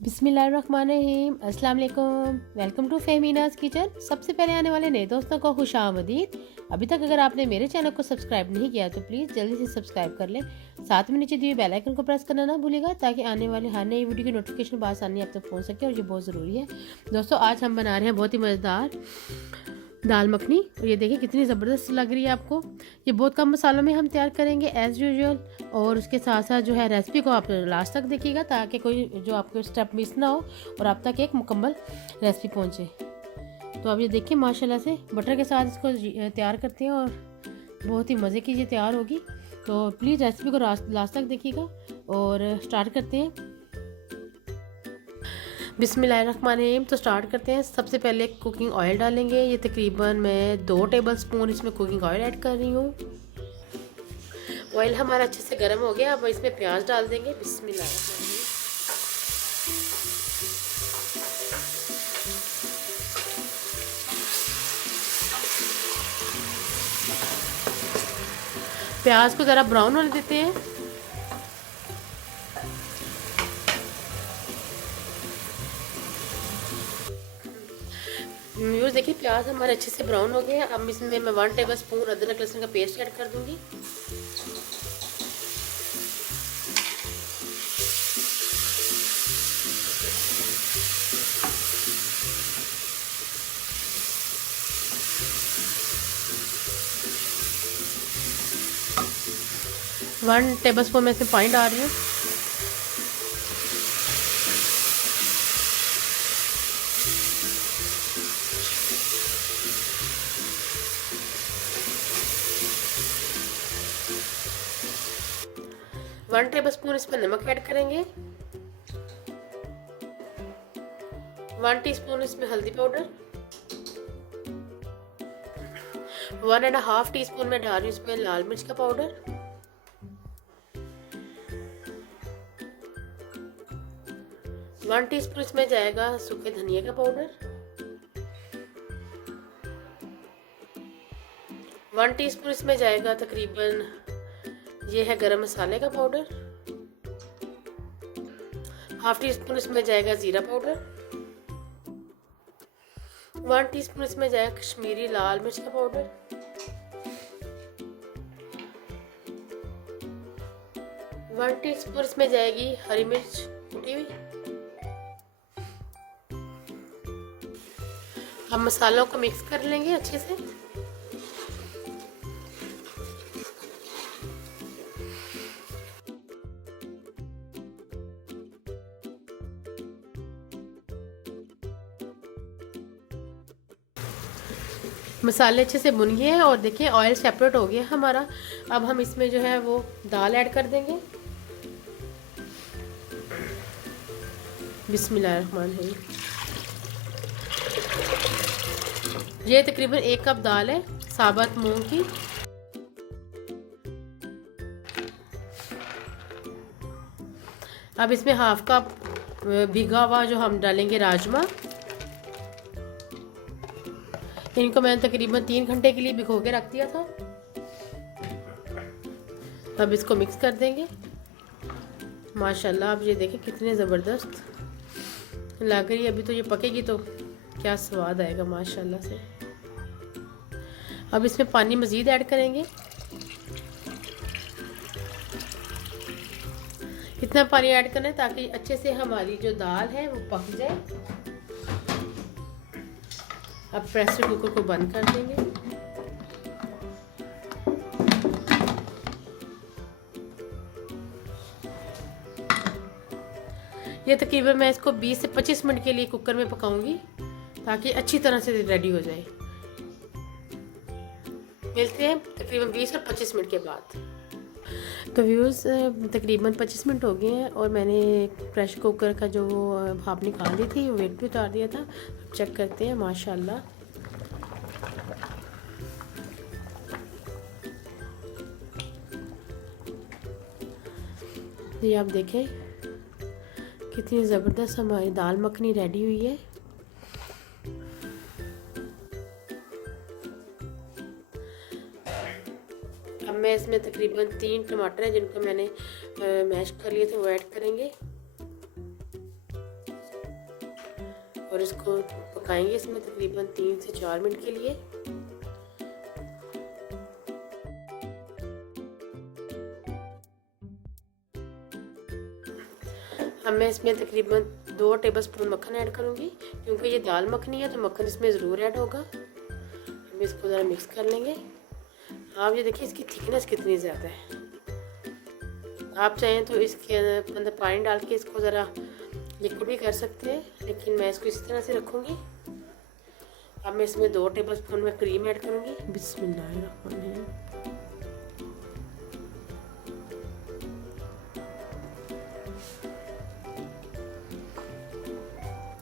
बिस्मिल्लाहिर्रहमानिर्रहीम, अस्सलाम वालेकुम। Welcome to Femina's kitchen. सबसे पहले आने वाले नए दोस्तों को खुशामदीद। अभी तक अगर आपने मेरे चैनल को सब्सक्राइब नहीं किया तो प्लीज़ जल्दी से सब्सक्राइब कर लें। साथ में नीचे दिए बेल आइकन को प्रेस करना ना भूलिएगा ताकि आने वाली हर नई वीडियो की नोटिफिकेशन आसानी आप तक पहुंच सके, और ये बहुत ज़रूरी है। दोस्तों, आज हम बना रहे हैं बहुत ही मज़ेदार दाल मखनी। और ये देखिए कितनी ज़बरदस्त लग रही है आपको। ये बहुत कम मसालों में हम तैयार करेंगे एज़ यूजुअल, और उसके साथ साथ जो है रेसिपी को आप लास्ट तक देखिएगा ताकि कोई जो आपको स्टेप मिस ना हो और आप तक एक मुकम्मल रेसिपी पहुंचे। तो अब ये देखिए माशाल्लाह से बटर के साथ इसको तैयार करते हैं और बहुत ही मज़े की ये तैयार होगी। तो प्लीज़ रेसिपी को लास्ट तक देखिएगा और स्टार्ट करते हैं। बिस्मिल्लाहिर्रहमानिर्रहीम। तो स्टार्ट करते हैं। सबसे पहले कुकिंग ऑयल डालेंगे। ये तकरीबन मैं 2 टेबलस्पून इसमें कुकिंग ऑयल ऐड कर रही हूँ। ऑयल हमारा अच्छे से गर्म हो गया। अब इसमें प्याज डाल देंगे। बिस्मिल्लाहिर्रहमानिर्रहीम। प्याज को ज़रा ब्राउन होने देते हैं। व्यूअर्स देखिए प्याज हमारे अच्छे से ब्राउन हो गए। अब इसमें मैं 1 टेबलस्पून अदरक लहसुन का पेस्ट ऐड कर दूंगी। वन टेबलस्पून मैं इसमें पानी डाल रही हूँ। वन टेबलस्पून इसमें नमक ऐड करेंगे। 1 टीस्पून इसमें हल्दी पाउडर। 1.5 टीस्पून में डाल रही हूँ इसमें लाल मिर्च का पाउडर। 1 टीस्पून इसमें जाएगा सूखे धनिया का पाउडर। 1 टीस्पून इसमें जाएगा तकरीबन ये है गरम मसाले का पाउडर। हाफ टी स्पून इसमें जाएगा जीरा पाउडर। 1 टीस्पून इसमें जाएगा कश्मीरी लाल मिर्च का पाउडर। 1 टीस्पून इसमें जाएगी हरी मिर्च कुटी हुई। अब मसालों को मिक्स कर लेंगे अच्छे से। मसाले अच्छे से भुन गए हैं और देखिए ऑयल सेपरेट हो गया हमारा। अब हम इसमें जो है वो दाल ऐड कर देंगे। बिस्मिल्लाहिर्रहमानिर्रहीम। ये तकरीबन 1 कप दाल है साबुत मूंग की। अब इसमें हाफ कप भिगा हुआ जो हम डालेंगे राजमा। इनको मैंने तकरीबन 3 घंटे के लिए भिगो के रख दिया था। अब इसको मिक्स कर देंगे। माशाल्लाह आप ये देखें कितने ज़बरदस्त लग रही है। अभी तो ये पकेगी तो क्या स्वाद आएगा माशाल्लाह से। अब इसमें पानी मज़ीद ऐड करेंगे। इतना पानी ऐड करना है ताकि अच्छे से हमारी जो दाल है वो पक जाए। अब प्रेशर कुकर को बंद कर देंगे। ये तकरीबन मैं इसको 20 से 25 मिनट के लिए कुकर में पकाऊंगी ताकि अच्छी तरह से रेडी हो जाए। मिलते हैं तकरीबन 20 और 25 मिनट के बाद। तो व्यूज़ तकरीबन 25 मिनट हो गए हैं और मैंने प्रेशर कुकर का जो भाप निकाल दी थी वो वेट भी उतार दिया था। अब चेक करते हैं माशाल्लाह। ये आप देखें कितनी ज़बरदस्त हमारी दाल मखनी रेडी हुई है। अब मैं इसमें तकरीबन 3 टमाटर हैं जिनको मैंने मैश कर लिए थे वो ऐड करेंगे। और इसको पकाएंगे इसमें तकरीबन 3 से 4 मिनट के लिए। अब मैं इसमें तकरीबन 2 टेबलस्पून मक्खन ऐड करूँगी, क्योंकि ये दाल मखनी है तो मक्खन इसमें ज़रूर ऐड होगा। हम इसको ज़रा मिक्स कर लेंगे। आप ये देखिए इसकी थिकनेस कितनी ज़्यादा है। आप चाहें तो इसके अंदर पानी डाल के इसको ज़रा लिक्विड भी कर सकते हैं, लेकिन मैं इसको इसी तरह से रखूँगी। अब मैं इसमें 2 टेबलस्पून में क्रीम ऐड करूँगी। बिस्मिल्लाहिर्रहमानिर्रहीम।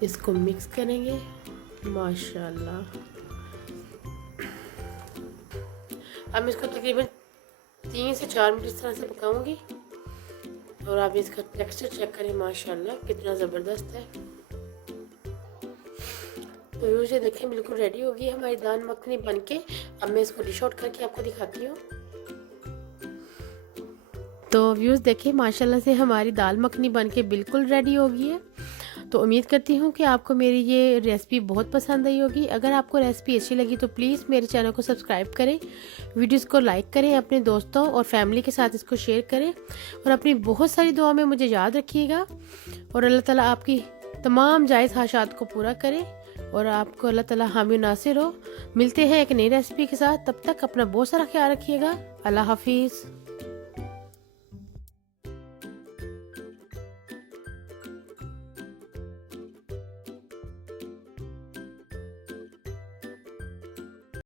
इसको मिक्स करेंगे माशाल्लाह। अब मैं इसको तकरीबन 3 से 4 मिनट इस तरह से पकाऊंगी और आप इसका टेक्सचर चेक करें माशाल्लाह कितना ज़बरदस्त है। तो व्यूज़ ये देखें बिल्कुल रेडी हो गई हमारी दाल मखनी बनके। अब मैं इसको डिश आउट करके आपको दिखाती हूँ। तो व्यूज़ देखें माशाल्लाह से हमारी दाल मखनी बनके बिल्कुल रेडी हो गई है। तो उम्मीद करती हूँ कि आपको मेरी ये रेसिपी बहुत पसंद आई होगी। अगर आपको रेसिपी अच्छी लगी तो प्लीज़ मेरे चैनल को सब्सक्राइब करें, वीडियोस को लाइक करें, अपने दोस्तों और फैमिली के साथ इसको शेयर करें और अपनी बहुत सारी दुआ में मुझे याद रखिएगा। और अल्लाह ताला आपकी तमाम जायज़ ख्वाहिशात को पूरा करे और आपको अल्लाह ताला हामी नासिर हो। मिलते हैं एक नई रेसिपी के साथ, तब तक अपना बहुत सारा ख्याल रखिएगा। अल्लाह हाफिज़।